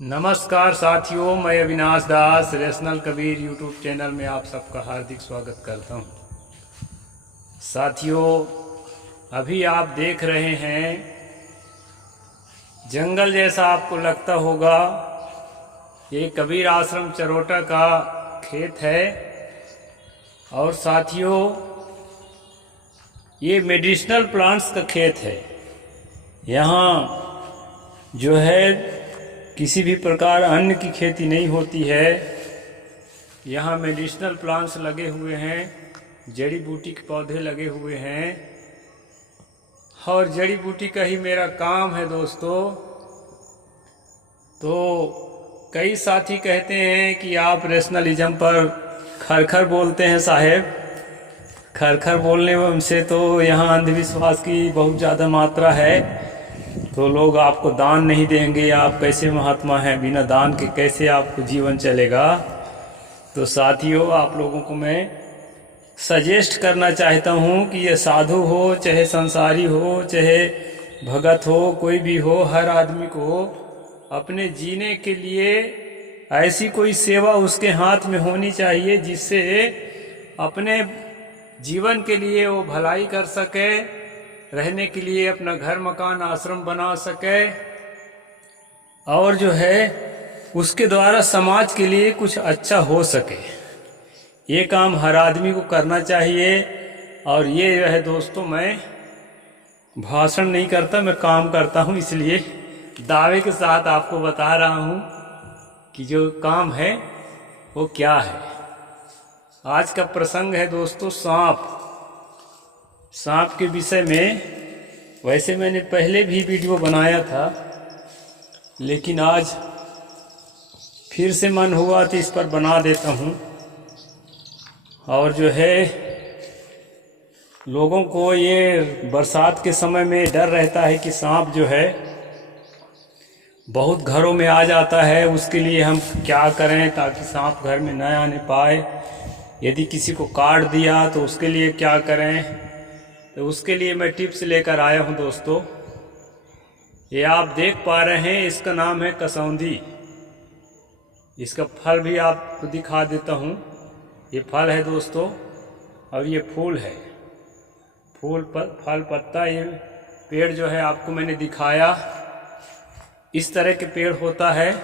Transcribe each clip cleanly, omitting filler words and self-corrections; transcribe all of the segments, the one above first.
नमस्कार साथियों, मैं अविनाश दास रेशनल कबीर यूट्यूब चैनल में आप सबका हार्दिक स्वागत करता हूं। साथियों, अभी आप देख रहे हैं जंगल जैसा आपको लगता होगा, ये कबीर आश्रम चरोटा का खेत है। और साथियों, ये मेडिसिनल प्लांट्स का खेत है। यहाँ जो है किसी भी प्रकार अन्न की खेती नहीं होती है। यहाँ मेडिसिनल प्लांट्स लगे हुए हैं, जड़ी बूटी के पौधे लगे हुए हैं और जड़ी बूटी का ही मेरा काम है दोस्तों। तो कई साथी कहते हैं कि आप रेशनलिज्म पर खरखर बोलते हैं साहेब। खरखर बोलने से तो यहाँ अंधविश्वास की बहुत ज़्यादा मात्रा है, तो लोग आपको दान नहीं देंगे। आप कैसे महात्मा हैं, बिना दान के कैसे आपको जीवन चलेगा। तो साथियों, आप लोगों को मैं सजेस्ट करना चाहता हूँ कि ये साधु हो, चाहे संसारी हो, चाहे भगत हो, कोई भी हो, हर आदमी को अपने जीने के लिए ऐसी कोई सेवा उसके हाथ में होनी चाहिए जिससे अपने जीवन के लिए वो भलाई कर सके, रहने के लिए अपना घर मकान आश्रम बना सके, और जो है उसके द्वारा समाज के लिए कुछ अच्छा हो सके। ये काम हर आदमी को करना चाहिए। और ये जो है दोस्तों, मैं भाषण नहीं करता, मैं काम करता हूँ, इसलिए दावे के साथ आपको बता रहा हूँ कि जो काम है वो क्या है। आज का प्रसंग है दोस्तों सांप के विषय में। वैसे मैंने पहले भी वीडियो बनाया था, लेकिन आज फिर से मन हुआ तो इस पर बना देता हूँ। और जो है लोगों को ये बरसात के समय में डर रहता है कि सांप जो है बहुत घरों में आ जाता है। उसके लिए हम क्या करें ताकि सांप घर में न आने पाए। यदि किसी को काट दिया तो उसके लिए क्या करें, तो उसके लिए मैं टिप्स लेकर आया हूं दोस्तों। ये आप देख पा रहे हैं, इसका नाम है कसौंधी। इसका फल भी आपको दिखा देता हूं। ये फल है दोस्तों, और ये फूल है। फल पत्ता, ये पेड़ जो है आपको मैंने दिखाया, इस तरह के पेड़ होता है।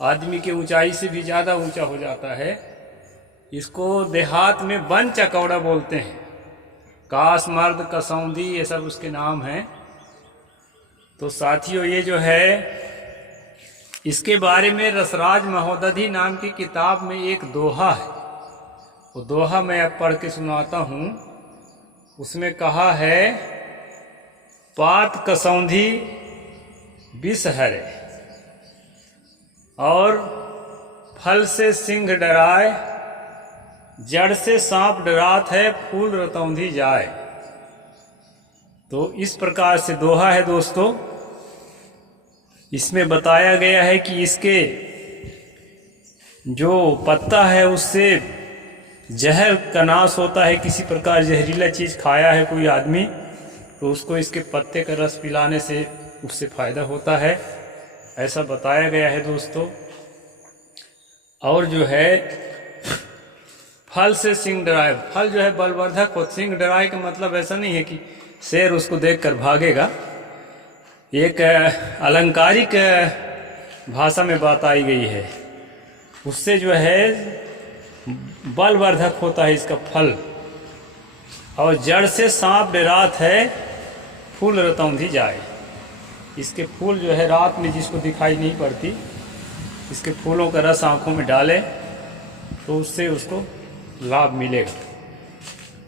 आदमी की ऊंचाई से भी ज़्यादा ऊंचा हो जाता है। इसको देहात में वन चकौड़ा बोलते हैं। कास मर्द, कसौंधी, ये सब उसके नाम हैं। तो साथियों, ये जो है इसके बारे में रसराज महोदधि नाम की किताब में एक दोहा है। वो दोहा मैं अब पढ़ के सुनाता हूँ। उसमें कहा है, पात कसौंधी विष हरे, और फल से सिंह डराए, जड़ से सांप डरात है, फूल रतौंधी जाए। तो इस प्रकार से दोहा है दोस्तों। इसमें बताया गया है कि इसके जो पत्ता है उससे जहर का नाश होता है। किसी प्रकार जहरीला चीज खाया है कोई आदमी, तो उसको इसके पत्ते का रस पिलाने से उससे फायदा होता है, ऐसा बताया गया है दोस्तों। और जो है फल से सिंह डराए, फल जो है बलवर्धक हो। सिंह डराए का मतलब ऐसा नहीं है कि शेर उसको देखकर भागेगा। एक अलंकारिक भाषा में बात आई गई है। उससे जो है बलवर्धक होता है इसका फल। और जड़ से सांप डरात है, फूल रतौंधी जाए। इसके फूल जो है रात में जिसको दिखाई नहीं पड़ती, इसके फूलों का रस आंखों में डाले तो उससे उसको लाभ मिलेगा।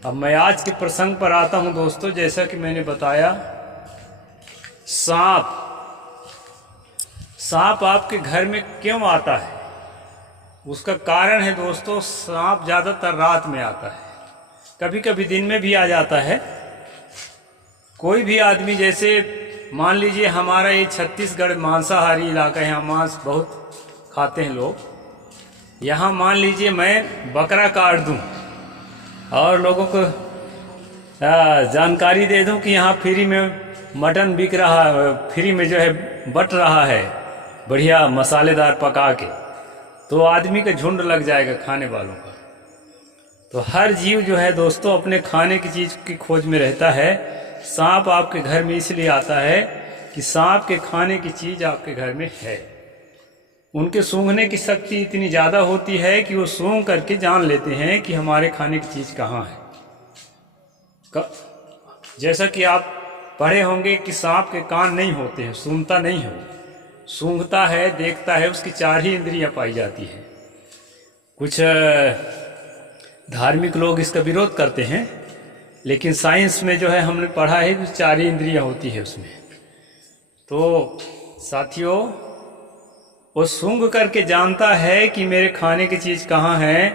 अब मैं आज के प्रसंग पर आता हूं दोस्तों। जैसा कि मैंने बताया, सांप आपके घर में क्यों आता है, उसका कारण है दोस्तों, सांप ज़्यादातर रात में आता है। कभी कभी दिन में भी आ जाता है। कोई भी आदमी, जैसे मान लीजिए हमारा ये छत्तीसगढ़ मांसाहारी इलाका है, यहाँ मांस बहुत खाते हैं लोग। यहाँ मान लीजिए मैं बकरा काट दूं और लोगों को जानकारी दे दूं कि यहाँ फ्री में मटन बिक रहा है, फ्री में जो है बट रहा है, बढ़िया मसालेदार पका के, तो आदमी का झुंड लग जाएगा खाने वालों का। तो हर जीव जो है दोस्तों अपने खाने की चीज़ की खोज में रहता है। सांप आपके घर में इसलिए आता है कि सांप के खाने की चीज़ आपके घर में है। उनके सूंघने की शक्ति इतनी ज़्यादा होती है कि वो सूंघ करके जान लेते हैं कि हमारे खाने की चीज़ कहाँ है। जैसा कि आप पढ़े होंगे कि सांप के कान नहीं होते हैं, सूंघता नहीं है, सूंघता है, देखता है, उसकी 4 ही इंद्रियां पाई जाती है। कुछ धार्मिक लोग इसका विरोध करते हैं, लेकिन साइंस में जो है हमने पढ़ा है कि 4 ही इंद्रियां होती है उसमें। तो साथियों, वो सूंघ करके जानता है कि मेरे खाने की चीज़ कहाँ है।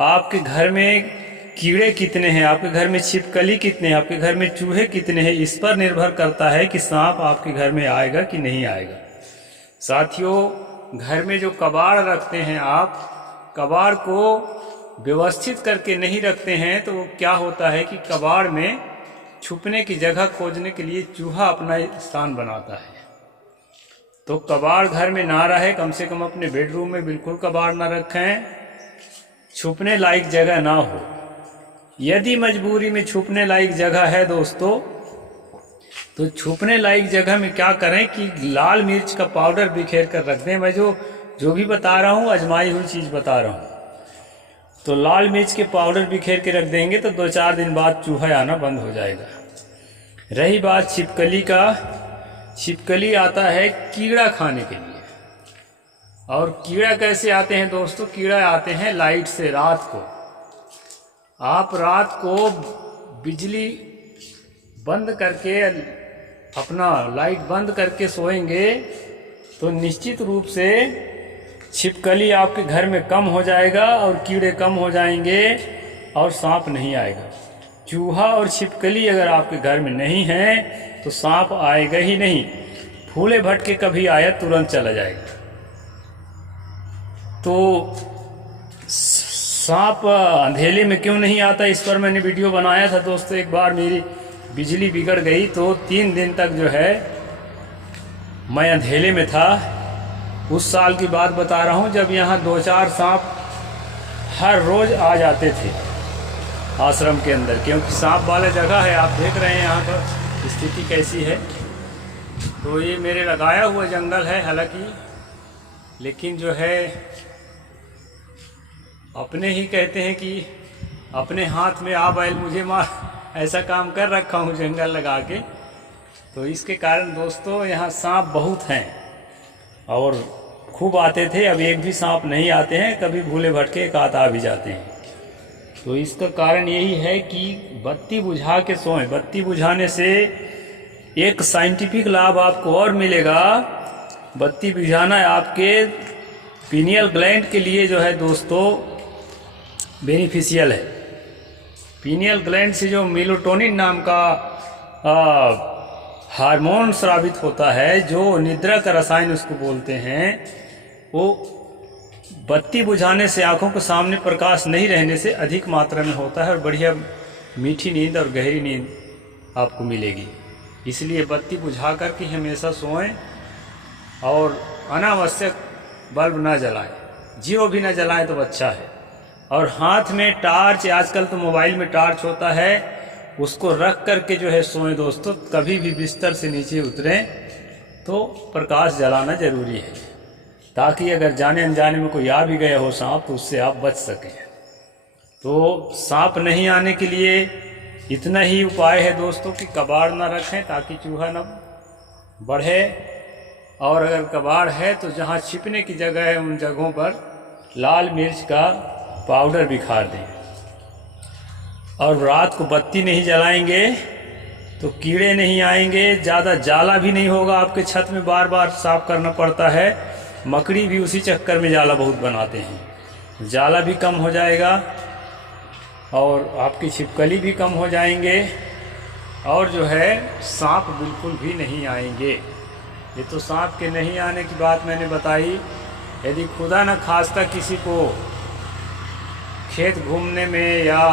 आपके घर में कीड़े कितने हैं, आपके घर में छिपकली कितने हैं, आपके घर में चूहे कितने हैं, इस पर निर्भर करता है कि सांप आपके घर में आएगा कि नहीं आएगा। साथियों, घर में जो कबाड़ रखते हैं आप, कबाड़ को व्यवस्थित करके नहीं रखते हैं तो क्या होता है कि कबाड़ में छुपने की जगह खोजने के लिए चूहा अपना स्थान बनाता है। तो कबाड़ घर में ना रहे, कम से कम अपने बेडरूम में बिल्कुल कबाड़ ना रखें, छुपने लायक जगह ना हो। यदि मजबूरी में छुपने लायक जगह है दोस्तों, तो छुपने लायक जगह में क्या करें कि लाल मिर्च का पाउडर बिखेर कर रख दें। मैं जो भी बता रहा हूँ आजमाई हुई चीज़ बता रहा हूँ। तो लाल मिर्च के पाउडर बिखेर के रख देंगे तो 2-4 दिन बाद चूहा आना बंद हो जाएगा। रही बात छिपकली का, छिपकली आता है कीड़ा खाने के लिए। और कीड़ा कैसे आते हैं दोस्तों? कीड़ा आते हैं लाइट से। रात को आप रात को बिजली बंद करके, अपना लाइट बंद करके सोएंगे तो निश्चित रूप से छिपकली आपके घर में कम हो जाएगा और कीड़े कम हो जाएंगे और सांप नहीं आएगा। चूहा और छिपकली अगर आपके घर में नहीं है तो सांप आएगा ही नहीं। फूले भटके कभी आया तुरंत चला जाएगा। तो सांप अंधेले में क्यों नहीं आता, इस पर मैंने वीडियो बनाया था दोस्तों। एक बार मेरी बिजली बिगड़ गई तो 3 दिन तक जो है मैं अंधेले में था। उस साल की बात बता रहा हूँ जब यहाँ 2-4 सांप हर रोज आ जाते थे आश्रम के अंदर, क्योंकि सांप वाला जगह है। आप देख रहे हैं यहाँ पर स्थिति कैसी है। तो ये मेरे लगाया हुआ जंगल है हालांकि, लेकिन जो है अपने ही कहते हैं कि अपने हाथ में आ बैल मुझे मार, ऐसा काम कर रखा हूँ जंगल लगा के। तो इसके कारण दोस्तों यहाँ सांप बहुत हैं और खूब आते थे। अब एक भी सांप नहीं आते हैं, कभी भूले भटके एक आध आ भी जाते हैं। तो इसका कारण यही है कि बत्ती बुझा के सोएं। बत्ती बुझाने से एक साइंटिफिक लाभ आपको और मिलेगा। बत्ती बुझाना आपके पीनियल ग्लैंड के लिए जो है दोस्तों बेनिफिशियल है। पीनियल ग्लैंड से जो मेलाटोनिन नाम का हार्मोन स्रावित होता है, जो निद्रा का रसायन उसको बोलते हैं, वो बत्ती बुझाने से, आंखों के सामने प्रकाश नहीं रहने से अधिक मात्रा में होता है और बढ़िया मीठी नींद और गहरी नींद आपको मिलेगी। इसलिए बत्ती बुझा कर के हमेशा सोएं और अनावश्यक बल्ब ना जलाएं, जीरो भी ना जलाएं तो अच्छा है। और हाथ में टार्च, आजकल तो मोबाइल में टार्च होता है, उसको रख करके जो है सोएं दोस्तों। कभी भी बिस्तर से नीचे उतरें तो प्रकाश जलाना जरूरी है, ताकि अगर जाने अनजाने में कोई आ भी गया हो सांप तो उससे आप बच सकें। तो सांप नहीं आने के लिए इतना ही उपाय है दोस्तों कि कबाड़ ना रखें ताकि चूहा ना बढ़े। और अगर कबाड़ है तो जहाँ छिपने की जगह है उन जगहों पर लाल मिर्च का पाउडर बिखार दें। और रात को बत्ती नहीं जलाएंगे तो कीड़े नहीं आएंगे, ज़्यादा जाला भी नहीं होगा। आपके छत में बार बार साफ करना पड़ता है, मकड़ी भी उसी चक्कर में जाला बहुत बनाते हैं। जाला भी कम हो जाएगा और आपकी छिपकली भी कम हो जाएंगे और जो है सांप बिल्कुल भी नहीं आएंगे। ये तो सांप के नहीं आने की बात मैंने बताई। यदि खुदा न खास्ता किसी को खेत घूमने में या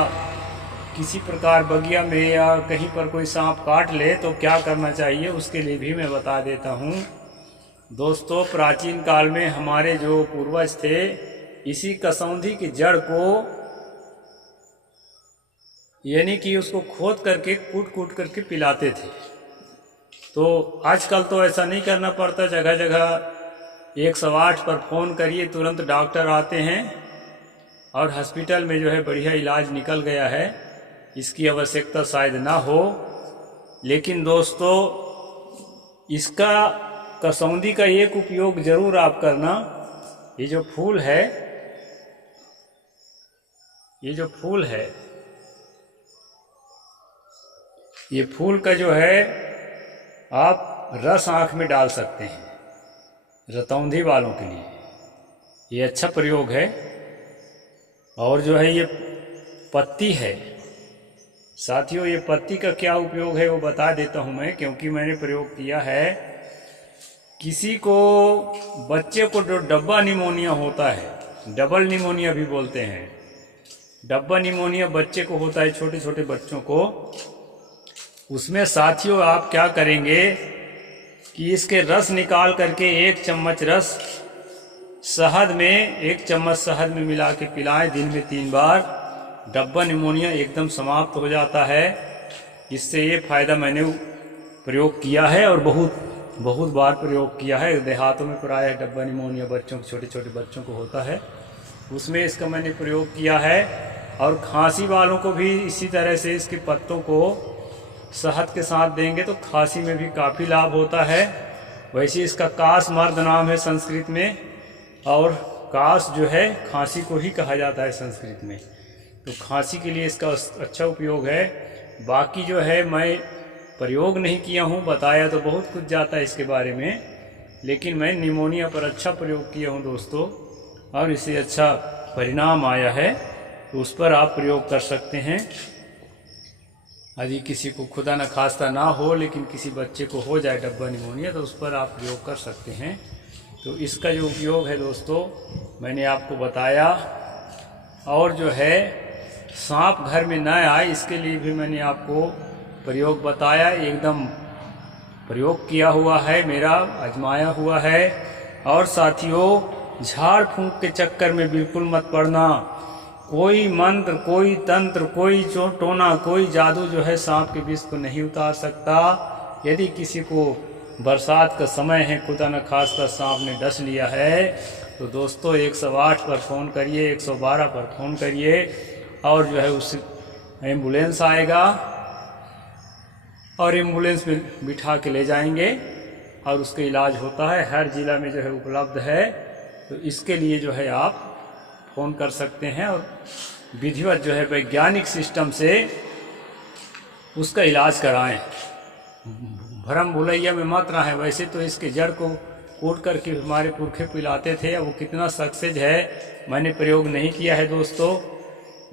किसी प्रकार बगिया में या कहीं पर कोई सांप काट ले तो क्या करना चाहिए, उसके लिए भी मैं बता देता हूँ। दोस्तों प्राचीन काल में हमारे जो पूर्वज थे इसी कसौंधी की जड़ को यानी कि उसको खोद करके कूट कूट करके पिलाते थे। तो आजकल तो ऐसा नहीं करना पड़ता, जगह जगह 108 पर फ़ोन करिए तुरंत डॉक्टर आते हैं और हॉस्पिटल में जो है बढ़िया इलाज निकल गया है, इसकी आवश्यकता शायद ना हो। लेकिन दोस्तों इसका कसौंधी का एक उपयोग ज़रूर आप करना। ये जो फूल है, ये फूल का जो है आप रस आँख में डाल सकते हैं रतौंधी वालों के लिए, ये अच्छा प्रयोग है। और जो है ये पत्ती है साथियों, ये पत्ती का क्या उपयोग है वो बता देता हूँ मैं, क्योंकि मैंने प्रयोग किया है। किसी को बच्चे को जो डब्बा निमोनिया होता है, डबल निमोनिया भी बोलते हैं, डब्बा निमोनिया बच्चे को होता है, छोटे छोटे बच्चों को, उसमें साथियों आप क्या करेंगे कि इसके रस निकाल करके 1 चम्मच रस शहद में 1 चम्मच शहद में मिला के पिलाएं दिन में 3 बार। डब्बा निमोनिया एकदम समाप्त हो जाता है। इससे ये फ़ायदा मैंने प्रयोग किया है और बहुत बार प्रयोग किया है। देहातों में प्राय डब्बा निमोनिया बच्चों को, छोटे छोटे बच्चों को होता है, उसमें इसका मैंने प्रयोग किया है। और खांसी वालों को भी इसी तरह से इसके पत्तों को शहद के साथ देंगे तो खांसी में भी काफ़ी लाभ होता है। वैसे इसका कास मर्द नाम है संस्कृत में, और कास जो है खांसी को ही कहा जाता है संस्कृत में, तो खांसी के लिए इसका अच्छा उपयोग है। बाकी जो है मैं प्रयोग नहीं किया हूँ, बताया तो बहुत कुछ जाता है इसके बारे में, लेकिन मैं निमोनिया पर अच्छा प्रयोग किया हूँ दोस्तों, और इससे अच्छा परिणाम आया है। तो उस पर आप प्रयोग कर सकते हैं। यदि किसी को खुदा न खास्ता ना हो लेकिन किसी बच्चे को हो जाए डब्बा निमोनिया, तो उस पर आप प्रयोग कर सकते हैं। तो इसका जो उपयोग है दोस्तों मैंने आपको बताया। और जो है सांप घर में न आए इसके लिए भी मैंने आपको प्रयोग बताया, एकदम प्रयोग किया हुआ है मेरा, आजमाया हुआ है। और साथियों झाड़ फूंक के चक्कर में बिल्कुल मत पड़ना। कोई मंत्र, कोई तंत्र, कोई टोना, कोई जादू जो है सांप के विष को नहीं उतार सकता। यदि किसी को बरसात का समय है, खुदा न खास्ता सांप ने डस लिया है, तो दोस्तों 108 पर फ़ोन करिए, 112 पर फ़ोन करिए, और जो है उस एम्बुलेंस आएगा और एम्बुलेंस में बिठा के ले जाएंगे और उसका इलाज होता है। हर ज़िला में जो है उपलब्ध है। तो इसके लिए जो है आप फ़ोन कर सकते हैं और विधिवत जो है वैज्ञानिक सिस्टम से उसका इलाज कराएं। भरम भुलैया में मत रहें। वैसे तो इसके जड़ को कूट करके हमारे पुरखे पिलाते थे, अब वो कितना सक्सेस है मैंने प्रयोग नहीं किया है दोस्तों।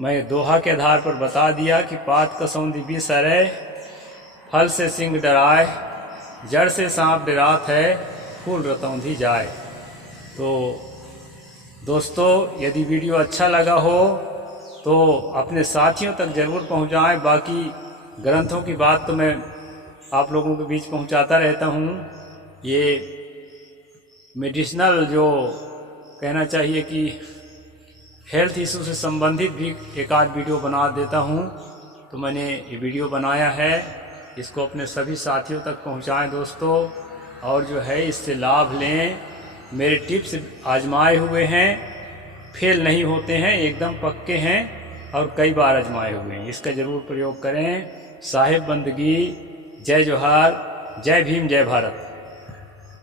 मैं दोहा के आधार पर बता दिया कि पात कसौंधी विष अरे, फल से सिंह डराए, जड़ से सांप डरात है, फूल रतौंधी जाए। तो दोस्तों यदि वीडियो अच्छा लगा हो तो अपने साथियों तक ज़रूर पहुंचाएं। बाकी ग्रंथों की बात तो मैं आप लोगों के बीच पहुंचाता रहता हूं। ये मेडिसिनल जो कहना चाहिए कि हेल्थ इशू से संबंधित भी एक आध वीडियो बना देता हूं, तो मैंने ये वीडियो बनाया है। इसको अपने सभी साथियों तक पहुंचाएं दोस्तों, और जो है इससे लाभ लें। मेरे टिप्स आजमाए हुए हैं, फेल नहीं होते हैं, एकदम पक्के हैं और कई बार आजमाए हुए हैं। इसका ज़रूर प्रयोग करें। साहिब बंदगी, जय जोहार, जय भीम, जय भारत।